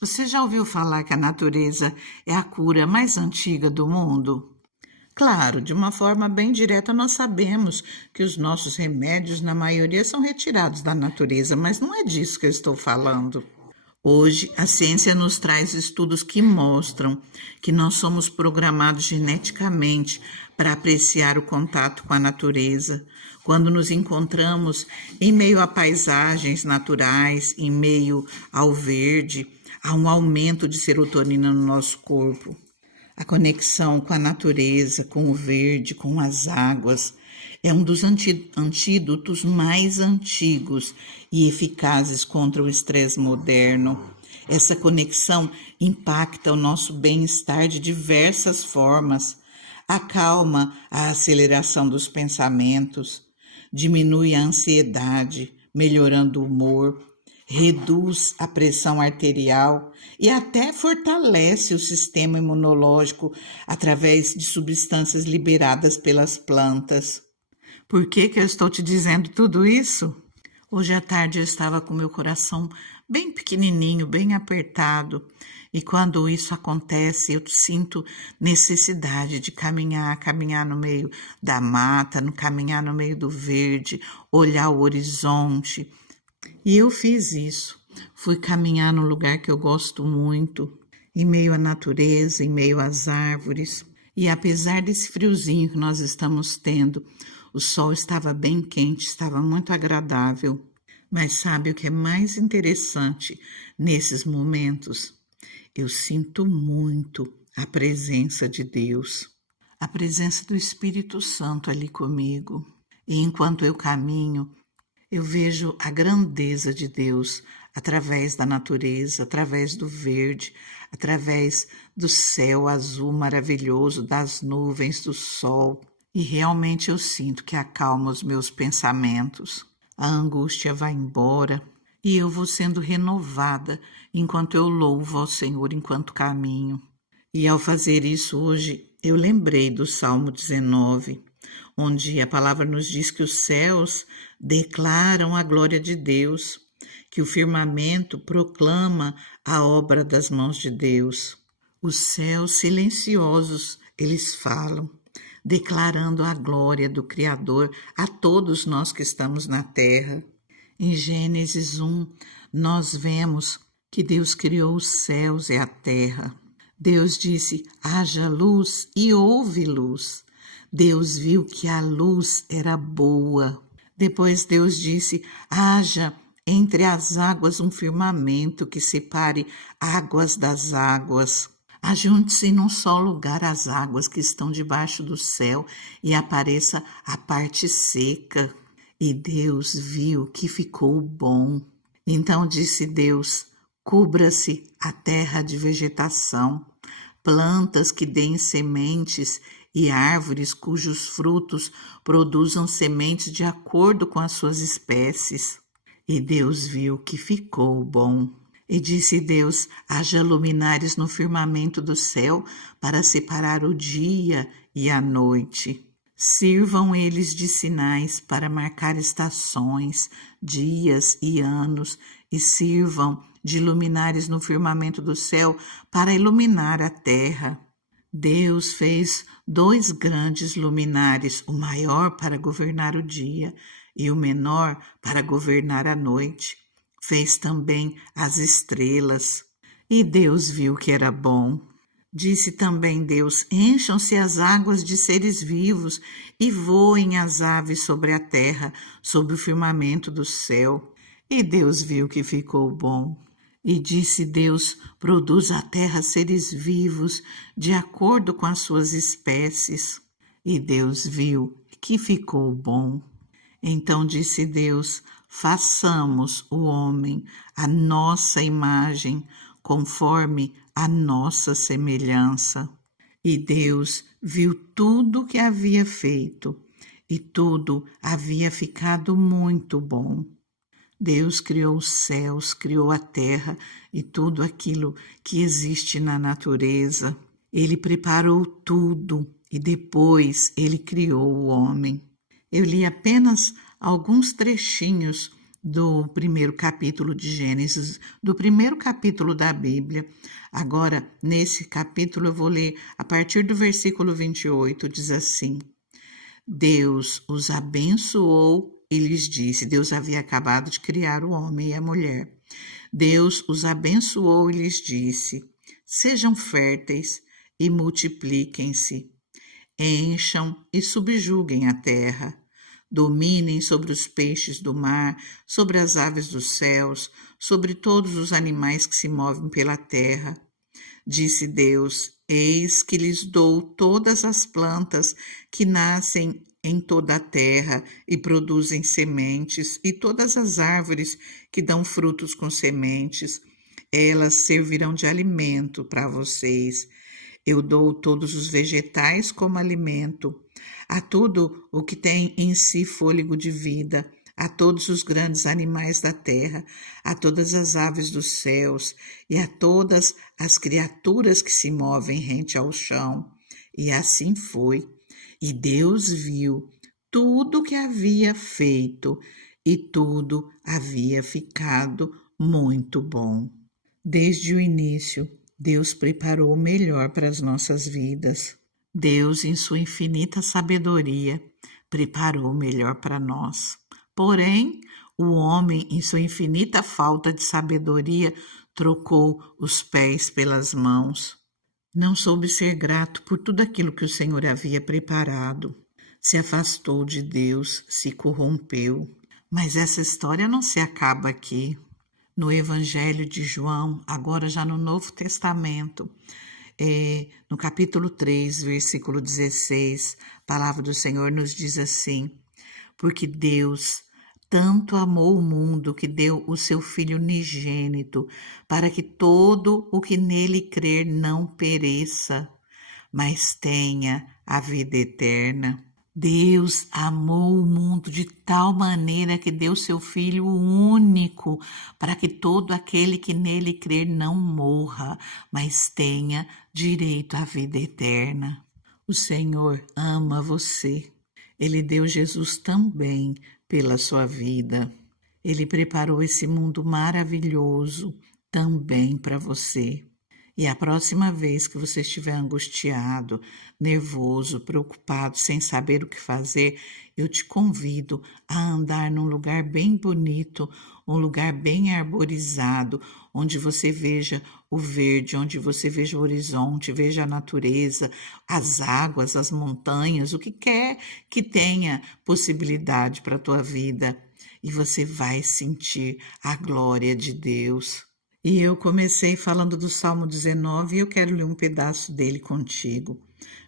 Você já ouviu falar que a natureza é a cura mais antiga do mundo? Claro, de uma forma bem direta, nós sabemos que os nossos remédios, na maioria, são retirados da natureza, mas não é disso que eu estou falando. Hoje, a ciência nos traz estudos que mostram que nós somos programados geneticamente para apreciar o contato com a natureza. Quando nos encontramos em meio a paisagens naturais, em meio ao verde, há um aumento de serotonina no nosso corpo. A conexão com a natureza, com o verde, com as águas, é um dos antídotos mais antigos e eficazes contra o estresse moderno. Essa conexão impacta o nosso bem-estar de diversas formas, acalma a aceleração dos pensamentos, diminui a ansiedade, melhorando o humor, reduz a pressão arterial e até fortalece o sistema imunológico através de substâncias liberadas pelas plantas. Por que eu estou te dizendo tudo isso? Hoje à tarde eu estava com meu coração bem pequenininho, bem apertado, e quando isso acontece, eu sinto necessidade de caminhar no meio da mata, caminhar no meio do verde, olhar o horizonte. E eu fiz isso. Fui caminhar num lugar que eu gosto muito, em meio à natureza, em meio às árvores. E apesar desse friozinho que nós estamos tendo, o sol estava bem quente, estava muito agradável. Mas sabe o que é mais interessante nesses momentos? Eu sinto muito a presença de Deus, a presença do Espírito Santo ali comigo. E enquanto eu caminho, eu vejo a grandeza de Deus através da natureza, através do verde, através do céu azul maravilhoso, das nuvens, do sol. E realmente eu sinto que acalma os meus pensamentos. A angústia vai embora e eu vou sendo renovada enquanto eu louvo ao Senhor enquanto caminho. E ao fazer isso hoje, eu lembrei do Salmo 19, onde a palavra nos diz que os céus declaram a glória de Deus, que o firmamento proclama a obra das mãos de Deus. Os céus silenciosos, eles falam, declarando a glória do Criador a todos nós que estamos na terra. Em Gênesis 1, nós vemos que Deus criou os céus e a terra. Deus disse, haja luz e houve luz. Deus viu que a luz era boa. Depois Deus disse, haja entre as águas um firmamento que separe águas das águas. Ajunte-se num só lugar as águas que estão debaixo do céu e apareça a parte seca. E Deus viu que ficou bom. Então disse Deus, cubra-se a terra de vegetação, plantas que deem sementes e árvores cujos frutos produzam sementes de acordo com as suas espécies. E Deus viu que ficou bom. E disse Deus, haja luminares no firmamento do céu para separar o dia e a noite. Sirvam eles de sinais para marcar estações, dias e anos, e sirvam de luminares no firmamento do céu para iluminar a terra. Deus fez 2 grandes luminares, o maior para governar o dia e o menor para governar a noite. Fez também as estrelas. E Deus viu que era bom. Disse também Deus, encham-se as águas de seres vivos e voem as aves sobre a terra, sobre o firmamento do céu. E Deus viu que ficou bom. E disse Deus, produz a terra seres vivos, de acordo com as suas espécies. E Deus viu que ficou bom. Então disse Deus, façamos o homem à nossa imagem, conforme a nossa semelhança. E Deus viu tudo o que havia feito, e tudo havia ficado muito bom. Deus criou os céus, criou a terra e tudo aquilo que existe na natureza. Ele preparou tudo e depois ele criou o homem. Eu li apenas alguns trechinhos do primeiro capítulo de Gênesis, do primeiro capítulo da Bíblia. Agora, nesse capítulo, eu vou ler a partir do versículo 28, diz assim: Deus os abençoou e lhes disse, Deus havia acabado de criar o homem e a mulher. Deus os abençoou e lhes disse, sejam férteis e multipliquem-se, encham e subjuguem a terra, dominem sobre os peixes do mar, sobre as aves dos céus, sobre todos os animais que se movem pela terra. Disse Deus, eis que lhes dou todas as plantas que nascem em toda a terra e produzem sementes, e todas as árvores que dão frutos com sementes, elas servirão de alimento para vocês. Eu dou todos os vegetais como alimento, a tudo o que tem em si fôlego de vida, a todos os grandes animais da terra, a todas as aves dos céus e a todas as criaturas que se movem rente ao chão. E assim foi. E Deus viu tudo o que havia feito, e tudo havia ficado muito bom. Desde o início, Deus preparou o melhor para as nossas vidas. Deus, em sua infinita sabedoria, preparou o melhor para nós. Porém, o homem, em sua infinita falta de sabedoria, trocou os pés pelas mãos. Não soube ser grato por tudo aquilo que o Senhor havia preparado. Se afastou de Deus, se corrompeu. Mas essa história não se acaba aqui. No Evangelho de João, agora já no Novo Testamento, no capítulo 3, versículo 16, a palavra do Senhor nos diz assim, porque Deus tanto amou o mundo que deu o seu Filho unigênito, para que todo o que nele crer não pereça, mas tenha a vida eterna. Deus amou o mundo de tal maneira que deu seu Filho único, para que todo aquele que nele crer não morra, mas tenha direito à vida eterna. O Senhor ama você. Ele deu Jesus também pela sua vida. Ele preparou esse mundo maravilhoso também para você. E a próxima vez que você estiver angustiado, nervoso, preocupado, sem saber o que fazer, eu te convido a andar num lugar bem bonito, um lugar bem arborizado, onde você veja o verde, onde você veja o horizonte, veja a natureza, as águas, as montanhas, o que quer que tenha possibilidade para a tua vida. E você vai sentir a glória de Deus. E eu comecei falando do Salmo 19 e eu quero ler um pedaço dele contigo.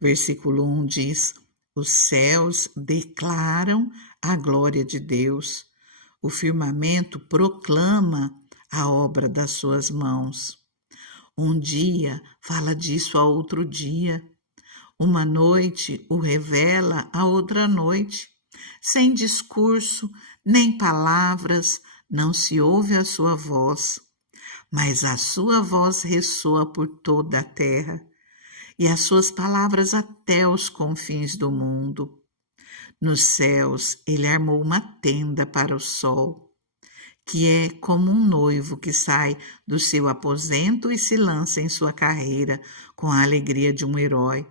Versículo 1 diz, os céus declaram a glória de Deus, o firmamento proclama a obra das suas mãos. Um dia fala disso a outro dia, uma noite o revela a outra noite. Sem discurso, nem palavras, não se ouve a sua voz. Mas a sua voz ressoa por toda a terra, e as suas palavras até os confins do mundo. Nos céus ele armou uma tenda para o sol, que é como um noivo que sai do seu aposento e se lança em sua carreira com a alegria de um herói.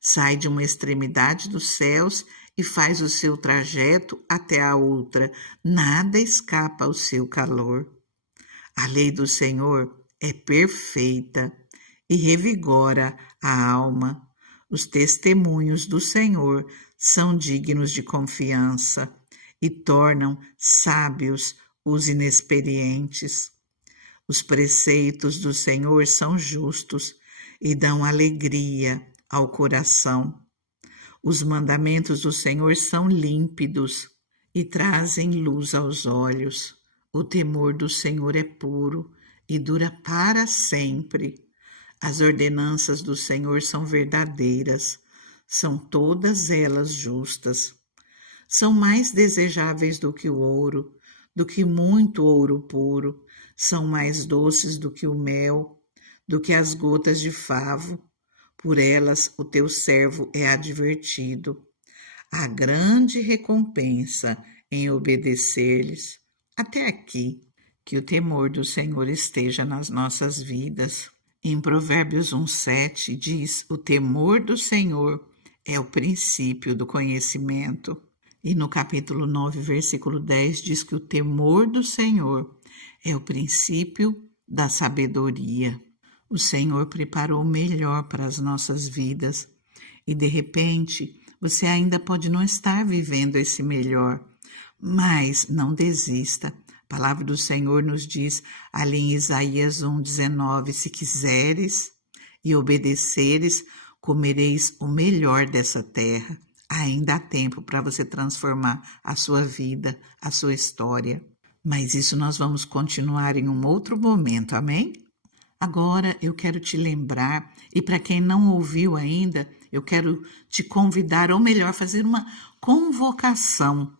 Sai de uma extremidade dos céus e faz o seu trajeto até a outra. Nada escapa ao seu calor. A lei do Senhor é perfeita e revigora a alma. Os testemunhos do Senhor são dignos de confiança e tornam sábios os inexperientes. Os preceitos do Senhor são justos e dão alegria ao coração. Os mandamentos do Senhor são límpidos e trazem luz aos olhos. O temor do Senhor é puro e dura para sempre. As ordenanças do Senhor são verdadeiras, são todas elas justas. São mais desejáveis do que o ouro, do que muito ouro puro. São mais doces do que o mel, do que as gotas de favo. Por elas o teu servo é advertido. Há grande recompensa em obedecer-lhes. até aqui. Que o temor do Senhor esteja nas nossas vidas. Em Provérbios 1:7 diz: o temor do Senhor é o princípio do conhecimento. E no capítulo 9, versículo 10, diz que o temor do Senhor é o princípio da sabedoria. O Senhor preparou o melhor para as nossas vidas e, de repente, você ainda pode não estar vivendo esse melhor, mas não desista. A palavra do Senhor nos diz ali em Isaías 1:19, se quiseres e obedeceres, comereis o melhor dessa terra. Ainda há tempo para você transformar a sua vida, a sua história. Mas isso nós vamos continuar em um outro momento, amém? Agora eu quero te lembrar, e para quem não ouviu ainda, eu quero te convidar, ou melhor, fazer uma convocação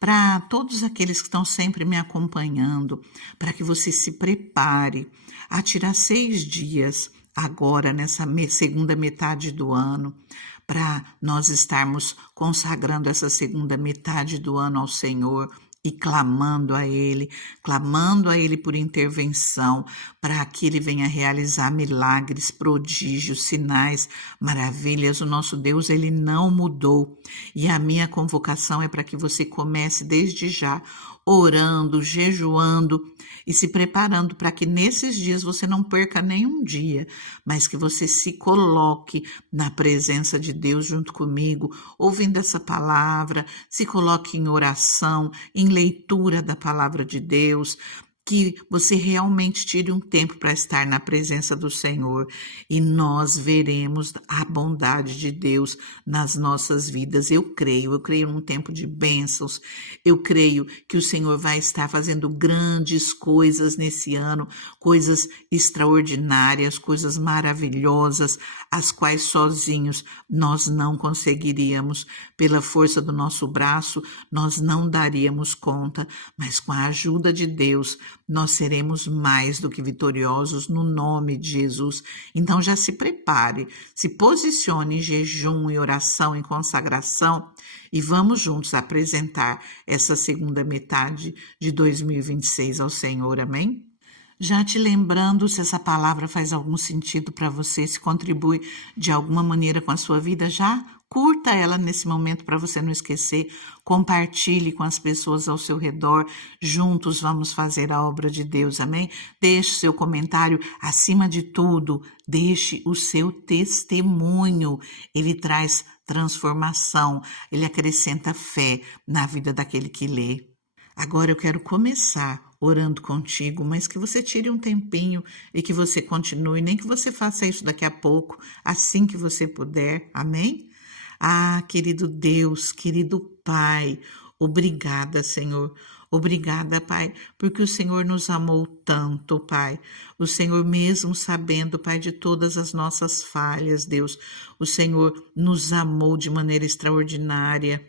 para todos aqueles que estão sempre me acompanhando, para que você se prepare a tirar 6 dias agora, nessa segunda metade do ano, para nós estarmos consagrando essa segunda metade do ano ao Senhor e clamando a Ele por intervenção, para que Ele venha realizar milagres, prodígios, sinais, maravilhas. O nosso Deus, Ele não mudou. E a minha convocação é para que você comece desde já, orando, jejuando e se preparando para que nesses dias você não perca nenhum dia, mas que você se coloque na presença de Deus junto comigo, ouvindo essa palavra, se coloque em oração, em leitura da palavra de Deus, que você realmente tire um tempo para estar na presença do Senhor e nós veremos a bondade de Deus nas nossas vidas. Eu creio num tempo de bênçãos, eu creio que o Senhor vai estar fazendo grandes coisas nesse ano, coisas extraordinárias, coisas maravilhosas, as quais sozinhos nós não conseguiríamos, pela força do nosso braço, nós não daríamos conta, mas com a ajuda de Deus, nós seremos mais do que vitoriosos no nome de Jesus. Então já se prepare, se posicione em jejum, em oração, em consagração e vamos juntos apresentar essa segunda metade de 2026 ao Senhor, amém? Já te lembrando, se essa palavra faz algum sentido para você, se contribui de alguma maneira com a sua vida, já curta ela nesse momento para você não esquecer, compartilhe com as pessoas ao seu redor, juntos vamos fazer a obra de Deus, amém? Deixe seu comentário, acima de tudo, deixe o seu testemunho, ele traz transformação, ele acrescenta fé na vida daquele que lê. Agora eu quero começar orando contigo, mas que você tire um tempinho e que você continue, nem que você faça isso daqui a pouco, assim que você puder, amém? Ah, querido Deus, querido Pai, obrigada, Senhor. Obrigada, Pai, porque o Senhor nos amou tanto, Pai. O Senhor, mesmo sabendo, Pai, de todas as nossas falhas, Deus, o Senhor nos amou de maneira extraordinária.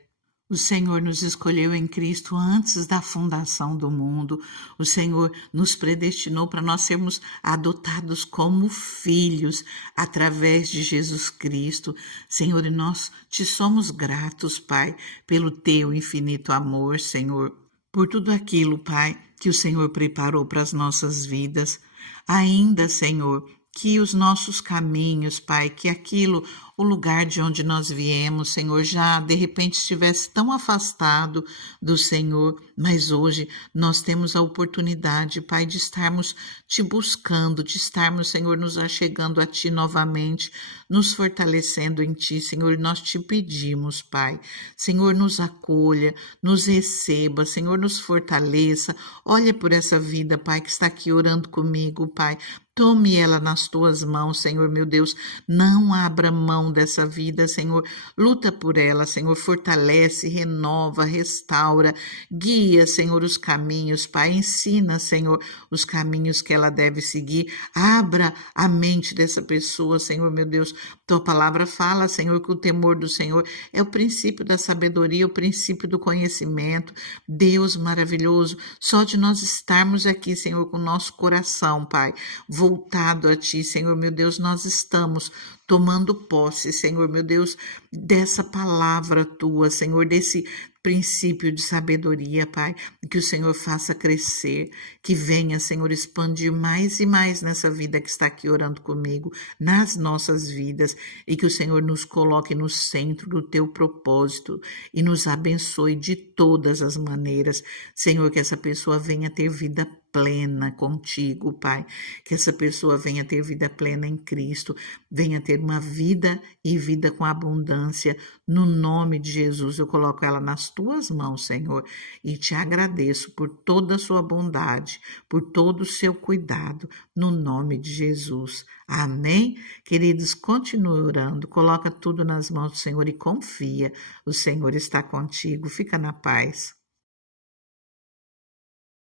O Senhor nos escolheu em Cristo antes da fundação do mundo. O Senhor nos predestinou para nós sermos adotados como filhos através de Jesus Cristo. Senhor, e nós te somos gratos, Pai, pelo teu infinito amor, Senhor, por tudo aquilo, Pai, que o Senhor preparou para as nossas vidas. Ainda, Senhor, que os nossos caminhos, Pai, que aquilo, o lugar de onde nós viemos, Senhor, já de repente estivesse tão afastado do Senhor, mas hoje nós temos a oportunidade, Pai, de estarmos te buscando, de estarmos, Senhor, nos achegando a Ti novamente, nos fortalecendo em Ti, Senhor, e nós te pedimos, Pai, Senhor, nos acolha, nos receba, Senhor, nos fortaleça, olha por essa vida, Pai, que está aqui orando comigo, Pai, tome ela nas tuas mãos, Senhor, meu Deus, não abra mão dessa vida, Senhor, luta por ela, Senhor, fortalece, renova, restaura, guia, Senhor, os caminhos, Pai, ensina, Senhor, os caminhos que ela deve seguir, abra a mente dessa pessoa, Senhor, meu Deus, tua palavra fala, Senhor, que o temor do Senhor é o princípio da sabedoria, o princípio do conhecimento, Deus maravilhoso, só de nós estarmos aqui, Senhor, com o nosso coração, Pai, voltado a Ti, Senhor, meu Deus, nós estamos tomando posse, Senhor, meu Deus, dessa palavra Tua, Senhor, desse princípio de sabedoria, Pai, que o Senhor faça crescer, que venha, Senhor, expandir mais e mais nessa vida que está aqui orando comigo, nas nossas vidas, e que o Senhor nos coloque no centro do teu propósito e nos abençoe de todas as maneiras. Senhor, que essa pessoa venha ter vida plena contigo, Pai, que essa pessoa venha ter vida plena em Cristo, venha ter uma vida e vida com abundância. No nome de Jesus, eu coloco ela nas tuas mãos, Senhor, e te agradeço por toda a sua bondade, por todo o seu cuidado, no nome de Jesus. Amém? Queridos, continue orando, coloca tudo nas mãos do Senhor e confia. O Senhor está contigo. Fica na paz.